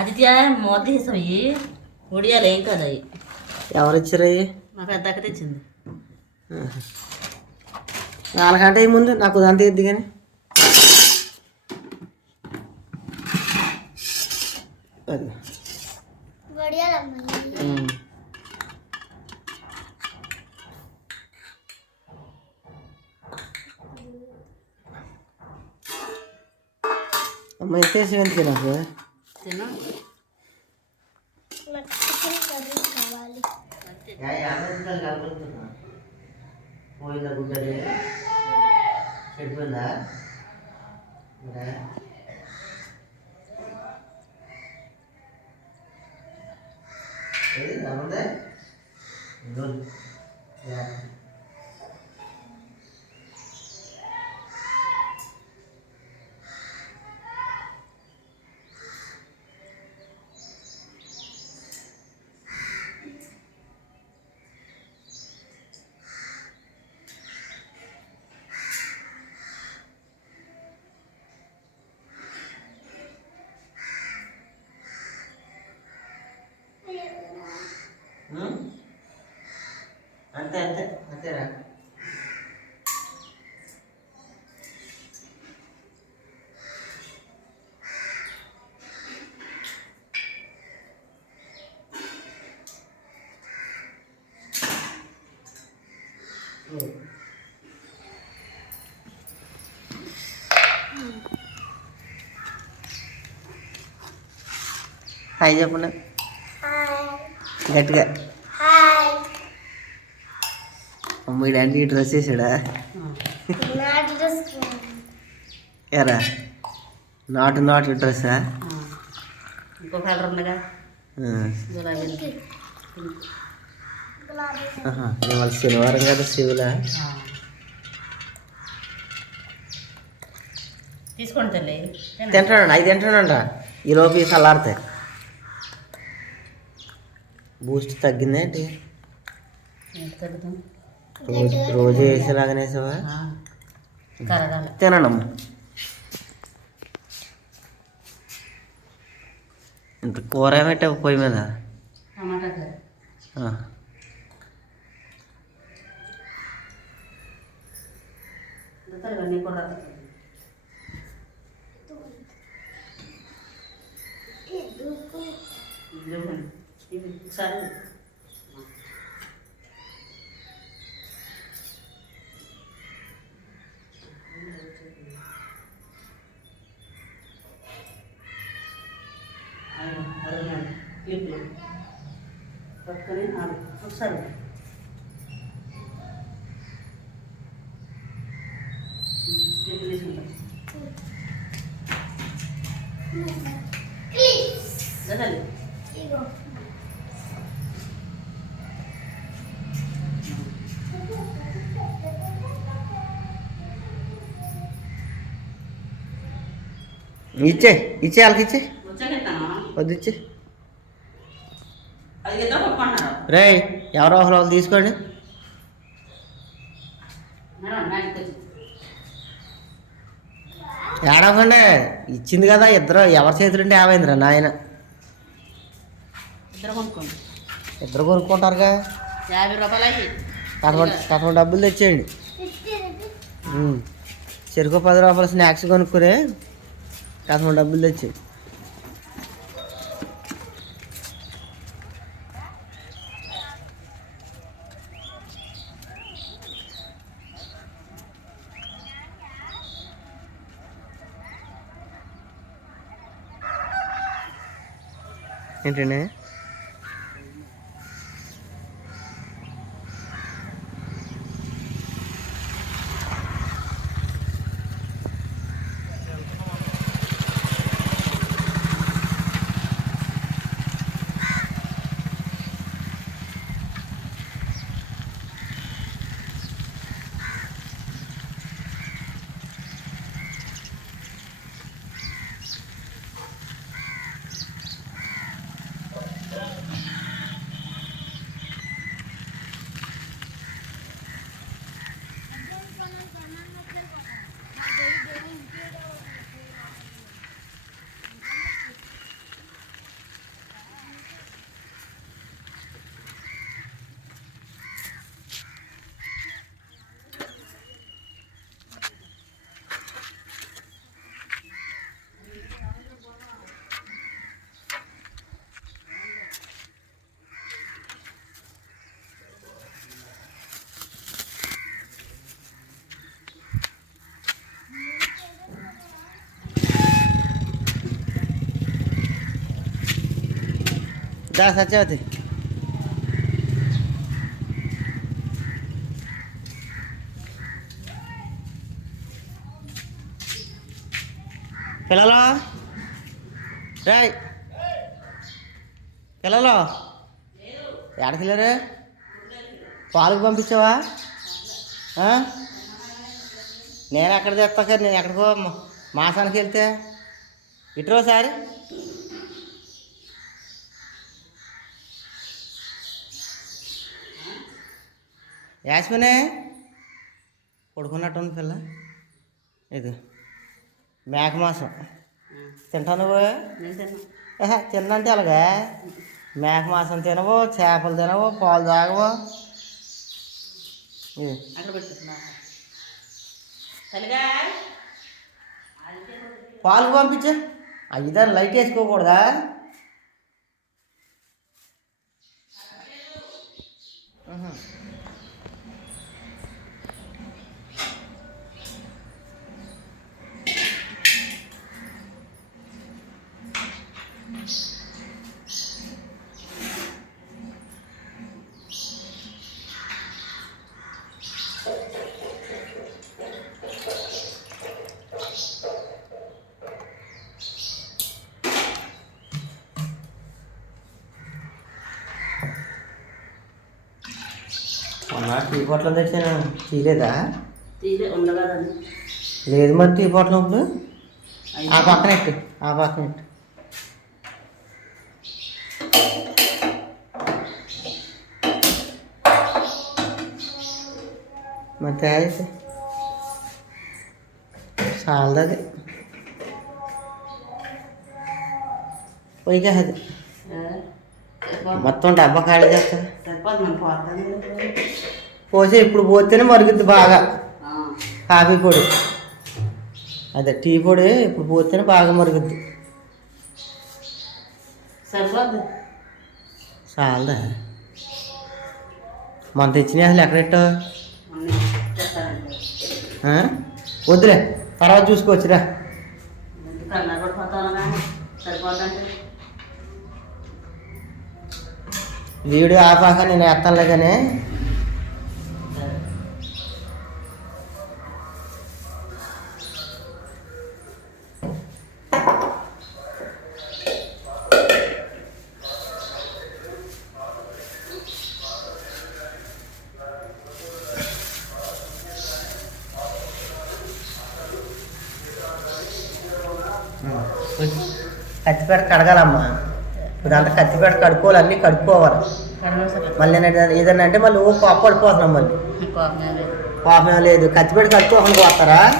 ఆదిత్య మొదటి తీసాయి ఉడియాలు ఏం కదా అవి ఎవరు ఇచ్చారు అవి మా పెద్ద అక్క తెచ్చింది నాలుగంట ముందు నాకు అంత ఎద్ది కానీ అది ఉమ్. అమ్మ ఎంత వేసి వెళ్తే Đấy. Đấy, là nó đấy. Luôn. Dạ. Yeah. Hi చెప్పండి. గట్టిగా. అమ్మ ఈ డాంటీ డ్రెస్ వేసాడా? ఎరా? నాటు నాటు డ్రెస్సా ఇంకో కలర్ ఉందిగా. ఇవాళ శనివారం కదా శివులా? తీసుకోండి తల్లి. తింటానండి అవి తింటానంట ఈ లోపు చల్లారుతాయి బూస్ట్ తగ్గిందేంటి ఎంత తగ్గుతాం? రోజు రోజు వేసేలాగానే వేసావా ఆ, కరగాలి తినడమ్మా ఇంత కూర పెట్టావు పొయ్యి మీద టమాటా కర్రీ ఆ. ఇంకా ఇవన్నీ కూడా సరే పట్టుకొని ఒకసారి క్లిప్ ఇచ్చే ఇచ్చే వాళ్ళకి ఇచ్చే. వద్దు ఇచ్చే. రే ఎవరో ఒకరు వాళ్ళు తీసుకోండి. ఏడవకండి. ఇచ్చింది కదా ఇద్దరు. ఎవరి చేతులుంటే ఏమైందిరా నాయన? ఇద్దరు కొనుక్కుంటారుగా. యాభై రూపాయలు డబ్బులు తెచ్చేయండి. చెరుకు పది రూపాయలు స్నాక్స్ కొనుక్కుని తప్పకుండా డబ్బులు తెచ్చేయండి ఏంటండి దా సత్యవతి పిల్లలు రాయ్ పిల్లలు ఎక్కడికి వెళ్ళారు పాలకు పంపించావా? నేను ఎక్కడ తెస్తా సార్ నేను ఎక్కడికో మాసానికి వెళ్తే. ఇటు యాస్మినే పడుకున్నట్టుంది పిల్ల. ఇది మేక మాసం. ఏహే, తిన్నంటే అలాగా మేక మాసం తినవు చేపలు తినవు పాలు తాగవు ఇది పాలు పంపించు. దాన్ని లైట్ వేసుకోకూడదా? ఆహా. టీ పొట్లం తెచ్చాను. తీయలేదా తీరే ఉండగలని లేదు మరి టీ పొట్లం ఇప్పుడు. ఆ పక్కన ఎట్టు ఆ పక్కన ఎట్టు మరి తయారైతే చాలది పోయిగా అది మొత్తం డబ్బా ఖాళీ చేస్తా. సరిపోదు మనం పోతాను. పోసి ఇప్పుడు పోతేనే మరుగుద్ది బాగా. కాఫీ పొడి. అదే టీ పొడి ఇప్పుడు పోతేనే బాగా మరుగుద్ది. సరిపోద్ది. చాలదా. మన తెచ్చినాయి అసలు ఎక్కడెట్టో అన్నీ చెప్తానండి వద్దులే తర్వాత చూసుకోవచ్చురా. వీడియో ఆపాక నేను ఎత్తానులే కానీ కత్తిపేట కడగాలమ్మా. ఇప్పుడు అంత కత్తిపేట కడుక్కోవాలి అన్నీ కడుక్కోవాలి. మళ్ళీ ఏదైనా- అంటే మళ్ళీ ఓ కోప పడిపోతున్నాం మళ్ళీ. కోపం లేదు. కత్తిపేట కడుక్కోకుండా పోతారా?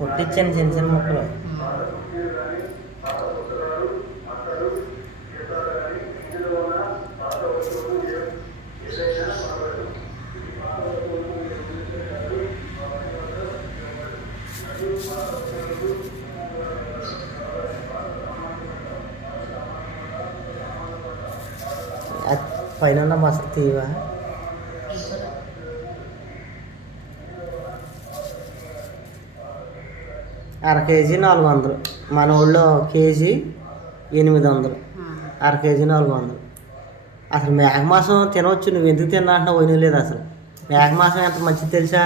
పుట్టించాను చిన్న చిన్న ముక్కలు అది పైన తీవా అర కేజీ నాలుగు వందలు మన ఊళ్ళో కేజీ ఎనిమిది వందలు అర కేజీ నాలుగు వందలు అసలు మేక మాసం తినవచ్చు నువ్వు ఎందుకు తిన్నా అంటున్నావు లేదు అసలు. మేక మాసం ఎంత మంచిది తెలుసా?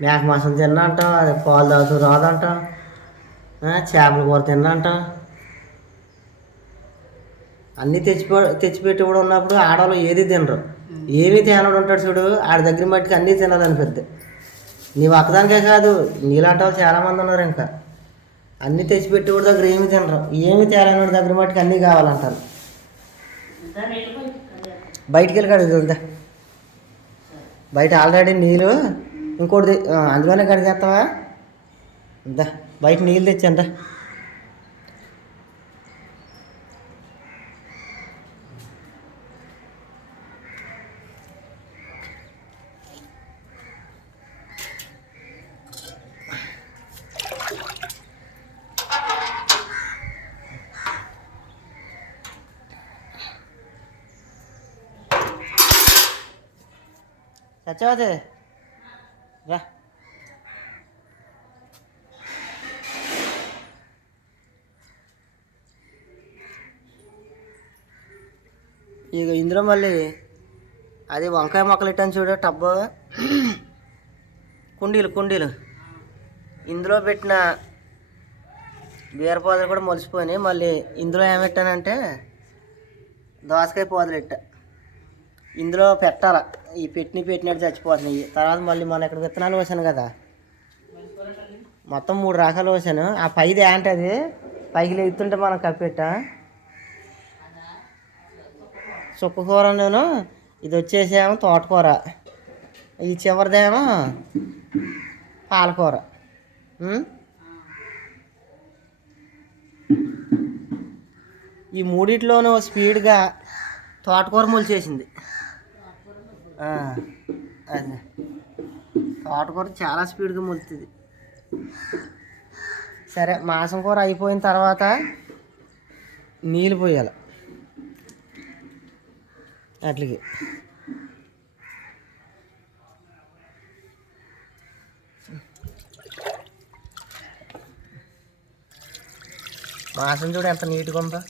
మేక మాసం తిన్నా అది పాలు తాగుతూ రాదంటాం చేపల కూర తిన్నా అన్నీ తెచ్చిపో తెచ్చిపెట్టి కూడా ఉన్నప్పుడు ఆడవాళ్ళు ఏది తినరు. ఏమీ తినడు ఉంటాడు చూడు ఆడి దగ్గర మట్టికి అన్నీ తినాలని పెద్ద నీ ఒక్కదానికే కాదు నీలాంటి వాళ్ళు చాలామంది ఉన్నారు ఇంకా. అన్నీ తెచ్చిపెట్టి కూడా దగ్గర ఏమి తినరు. ఏమి తేలని దగ్గర మట్టికి అన్నీ కావాలంటారు. బయటికి వెళ్ళి కడుగుతుందా బయట ఆల్రెడీ నీళ్ళు ఇంకోటి అందులోనే కడిగేస్తావా ఇందా బయట నీళ్ళు తెచ్చండి సత్యవతి రా ఇక ఇందులో మళ్ళీ అది వంకాయ మొక్కలు ఇట్టాను చూడు టబ్బు కుండీలు కుండీలు ఇందులో పెట్టిన బీర పొదలు కూడా మొలిసిపోయినాయి. మళ్ళీ ఇందులో ఏమెట్టానంటే దోసకాయ పోదలు ఇట్ట. ఇందులో పెట్టాల. ఈ పెట్టిన పెట్టినట్టు చచ్చిపోతున్నాయి. తర్వాత మళ్ళీ మన ఇక్కడ విత్తనాలు వేసాను కదా. మొత్తం మూడు రకాలు వేసాను ఆ పైది ఏంటది? అది పైకి లేగుతుంటే మనం కప్పెట్ట. చుక్కకూర నేను. ఇది వచ్చేసేమో తోటకూర. ఈ చివరిదేమో పాలకూర. ఈ మూడిట్లోనూ స్పీడ్గా తోటకూర మొలిచేసింది. అదే. తోటకూర చాలా స్పీడ్గా మొలుతుంది. సరే మాసం కూర అయిపోయిన తర్వాత నీళ్ళు పోయాలి. అట్లకి. మాసం చూడు ఎంత నీట్గా ఉందో.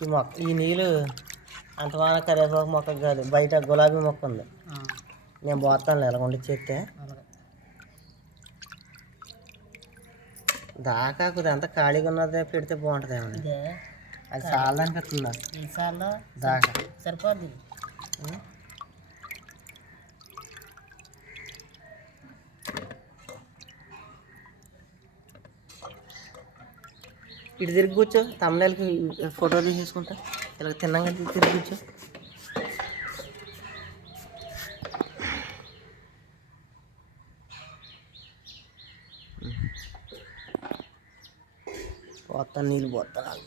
ఈ మొక్క ఈ నీళ్ళు అంత వాన కరివేపాకు మొక్క కాదు. బయట గులాబీ మొక్క ఉంది. నేను పోతాను ఎలా ఉండి చేస్తే దాకాకు అంతా ఖాళీగా ఉన్నదే పెడితే బాగుంటుంది ఏమన్నా అది చాలా అనిపిస్తుందా దాకా. సరిపోద్ది. ఇటు తిరిగి కూర్చో తమిళకి ఫోటో తీసేసుకుంటా ఇలా తిన్నాక తిరిగి కూర్చో. పోతాను నీళ్ళు మారదు.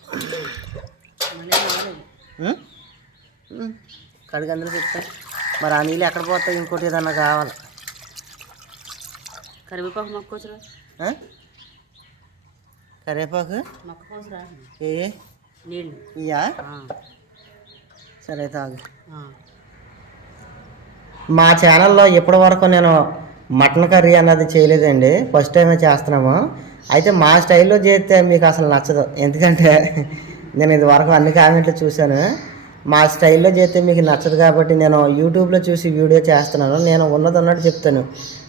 కడిగి అందులో చెప్తా మరి ఆ నీళ్ళు ఎక్కడ పోతాయి? ఇంకోటి ఏదన్నా కావాలి. కరివేపాకు మొక్క కోసరా ఏ? సరే తాగు. మా ఛానల్లో ఇప్పటి వరకు నేను మటన్ కర్రీ అన్నది చేయలేదండి. ఫస్ట్ టైమే చేస్తున్నాము. అయితే మా స్టైల్లో చేస్తే మీకు అసలు నచ్చదు. ఎందుకంటే నేను ఇది వరకు అన్ని కామెంట్లు చూశాను. మా స్టైల్లో చేస్తే మీకు నచ్చదు కాబట్టి నేను యూట్యూబ్లో చూసి వీడియో చేస్తున్నాను. నేను ఉన్నది ఉన్నట్టు చెప్తాను.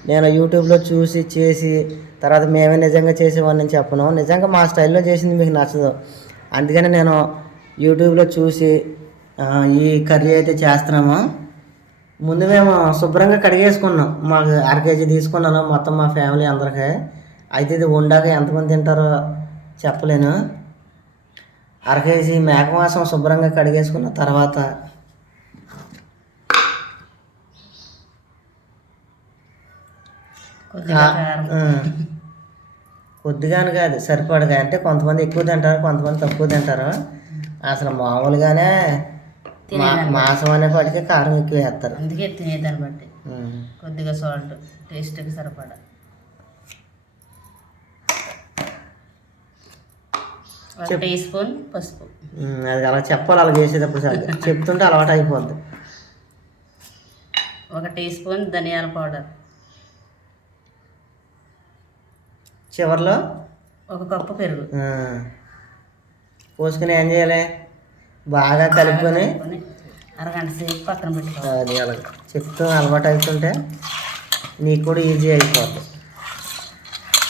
నేను యూట్యూబ్లో చూసి చేసి తర్వాత మేమే నిజంగా చేసేవాడిని చెప్పను. నిజంగా మా స్టైల్లో చేసింది మీకు నచ్చదు. అందుకని నేను యూట్యూబ్లో చూసి ఈ కర్రీ అయితే చేస్తున్నాము. ముందు మేము శుభ్రంగా కడిగేసుకున్నాం. మాకు అర కేజీ తీసుకున్నాను మొత్తం మా ఫ్యామిలీ అందరికీ. అయితే ఇది వండాక ఎంతమంది తింటారో చెప్పలేను. అర కేజీ మేక మాంసం శుభ్రంగా కడిగేసుకున్న తర్వాత కొద్దిగా కారం. ఆ, కొద్దిగాని కాదు సరిపడగా. అంటే కొంతమంది ఎక్కువ తింటారు కొంతమంది తక్కువ తింటారు. అసలు మామూలుగానే మాంసం అనేపాటికి కారం ఎక్కువ వేస్తారు. అందుకే తినేదాన్ని బట్టి. కొద్దిగా సాల్ట్ టేస్ట్కి సరిపడా. టీ స్పూన్ పసుపు. అది అలా చెప్పాలి అలా చేసేటప్పుడు సరిగ్గా. చెప్తుంటే అలవాటు అయిపోద్ది. ఒక టీ స్పూన్ ధనియాల పౌడర్. చివర్లో ఒక కప్పు పెరుగు. పోసుకుని ఏం చేయాలి? బాగా కలుపుకొని కొని అరగంట సేపు పక్కన పెట్టుకోవాలి. అది అలా చెప్తూ అలవాటు అవుతుంటే నీకు కూడా ఈజీ అయిపోద్ది.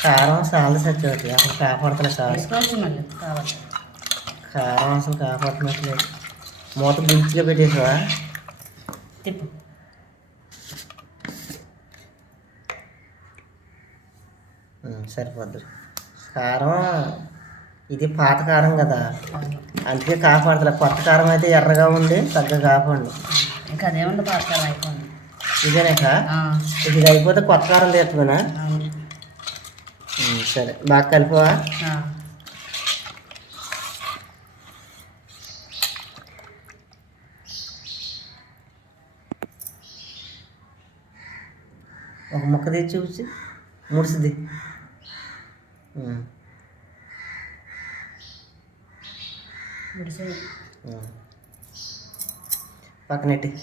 కారం చాలా సచ్చిపోతుంది అసలు కాపాడుతున్న కారం కారం అసలు కాపాడుతున్నట్లేదు మూత బిల్చిగా పెట్టేసావా? తిప్పు. సరిపోద్ది. కారం ఇది పాత కారం కదా. అందుకే కాపాడుతుంది కొత్త కారం అయితే ఎర్రగా ఉండి చక్కగా కాపాడు ఇంకా అదేముంది పాతకాలం అయిపోయింది. ఇదేనాక ఇది అయిపోతే కొత్త కారం తీర్చమేనా అవును. సరే. బాగా కలిపవా? ఒక ముక్క తెచ్చి చూసి ముడిసిద్ది പിടിച്ചു. പക്കനിട്ട്.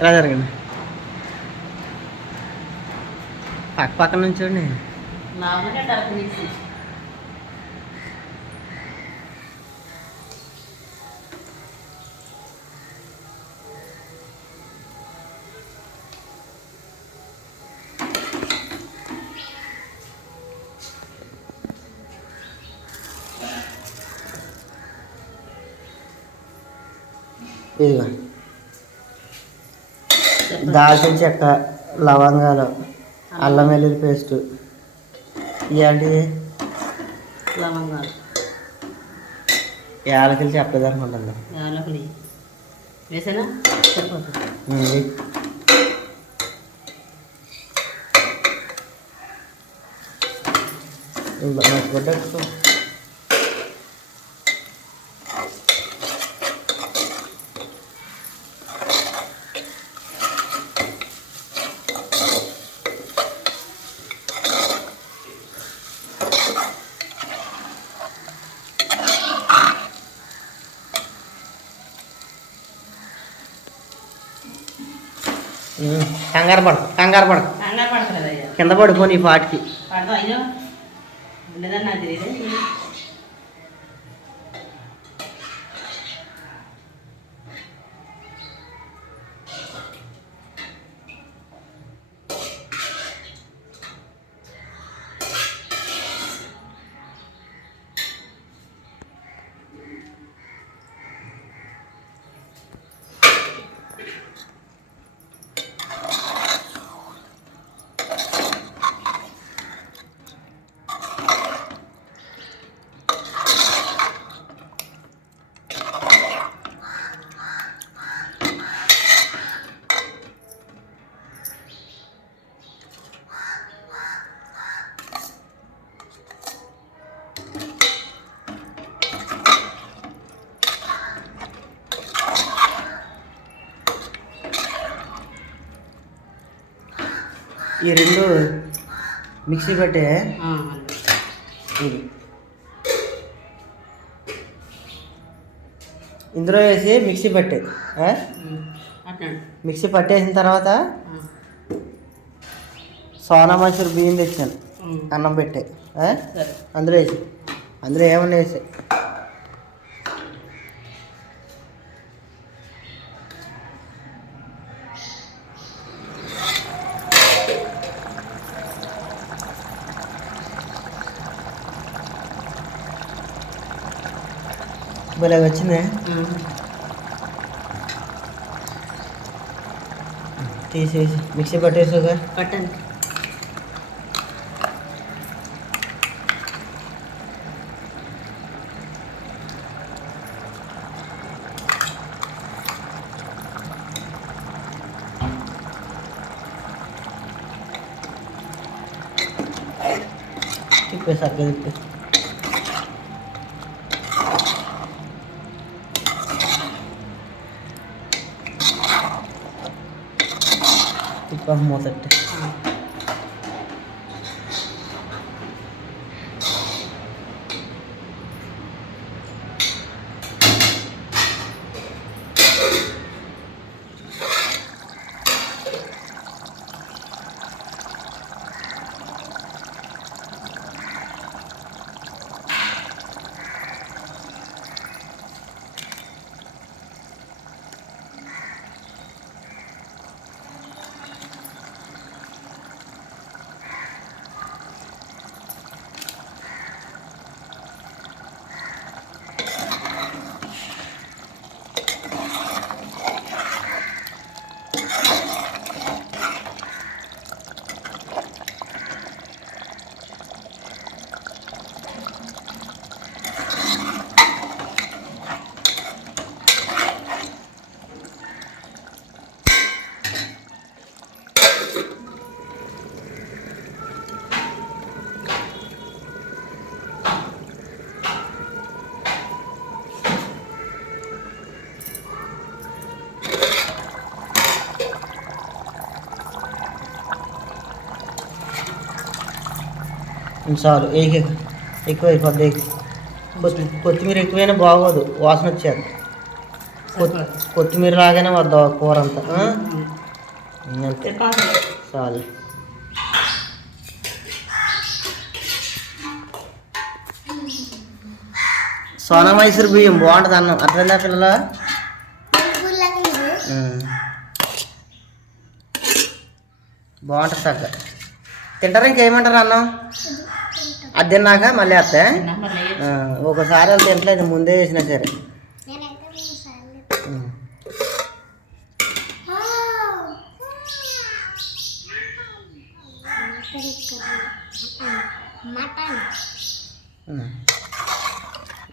ఎలా పక్కనెట్టి జరగండి పక్క పక్క నుంచి చూడండి ఇదిగో. దాల్చిన చెక్క లవంగాలు అల్లం వెల్లుల్లి పేస్ట్. ఇలాంటివి లవంగాలు. యాలకులు చెప్పలేదు అనుకుంటాను యాలకులు వేసానా? సరిపోతుంది. మర్చిపోతే కంగారు పడకు కంగారు పడకు. కింద పడిపోని ఈ పాటికి. ఈ రెండు మిక్సీ పెట్టే ఇందులో వేసి మిక్సీ పెట్టే మిక్సీ పట్టేసిన తర్వాత సోనా మసూరి బియ్యం తెచ్చాను అన్నం పెట్టే అందులో వేసి అందులో ఏమన్నా వేసి. భలే వచ్చిందే ఉమ్. తీసేసి మిక్సీ పట్టేసుగా పట్టండి తిప్పే సరిగ్గా తిప్పే తిప్ప చాలు ఏకి ఎక్కువ అయిపోద్ది కొత్తిమీర ఎక్కువైనా బాగోదు. వాసన వచ్చేది. కొత్- కొత్తిమీర లాగానే వద్దా కూర అంతా చాలు. సోనా మైసూర్ బియ్యం బాగుంటుంది అన్నం. అర్థమైందా పిల్లల? బాగుంటుంది తగ్గ. తింటారా ఇంకేమంటారు అన్నం? అది తిన్నాక మళ్ళీ వస్తే ఒకసారి వాళ్ళు తింటలేదు ముందే వేసినా సరే.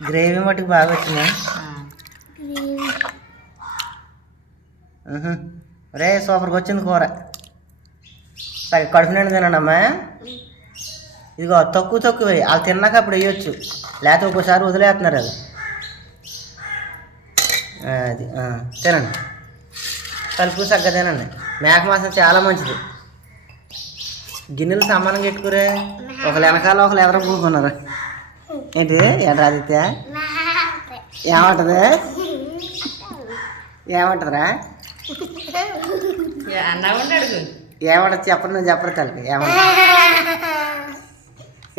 గ్రేవీ మటుకు బాగా వచ్చిందా? ఉహు. రే సూపర్గా వచ్చింది కూర. సగం కడుపు నిండా తినండి అమ్మా ఇదిగో తక్కువ తక్కువ. వాళ్ళు తిన్నాక అప్పుడు వేయొచ్చు. లేకపోతే ఒక్కోసారి వదిలేస్తున్నారు అది అది తినండి. కలుపు సగ్గా తినండి. మేక మాంసం చాలా మంచిది. గిన్నెలు సమానంగా పెట్టుకురే. ఒకరు వెనకాల ఒకరు ఎదర కూకున్నారు ఏంటి? ఆదిత్య? ఏమంటది? ఏమంటదిరా? ఉన్నాడు ఏమంటది? చెప్పరు నువ్వు చెప్పరు తల్లి. ఏమంటది?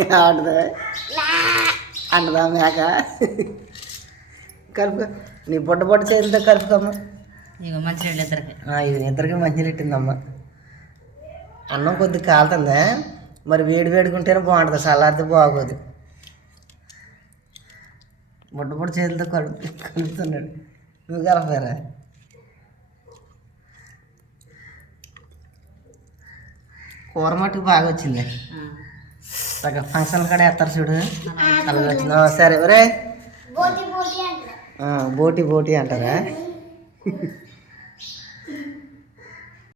ఏమంటది అంటదా మేక? కలుపు నీ బొడ్డ బొడ్డ చేతితో కలుపుకమ్మ ఇక మంచి ఇద్దరికి. ఇది ఇద్దరికి మంచిగా పెట్టిందమ్మ అన్నం కొద్దిగా కాలుతుందా? మరి వేడి వేడుకుంటేనే బాగుంటుంది చల్లారితే బాగోదు. బుడ్డ బుడ్డ చేతులతో కలుపు కలుపుతున్నాడు. నువ్వు కలపారా? కూర మట్టుకు బాగా వచ్చింది సగం ఫంక్షన్ కాడ వేస్తారు చూడు. ఆ, సరే ఒరే బోటి బోటి అంటారా?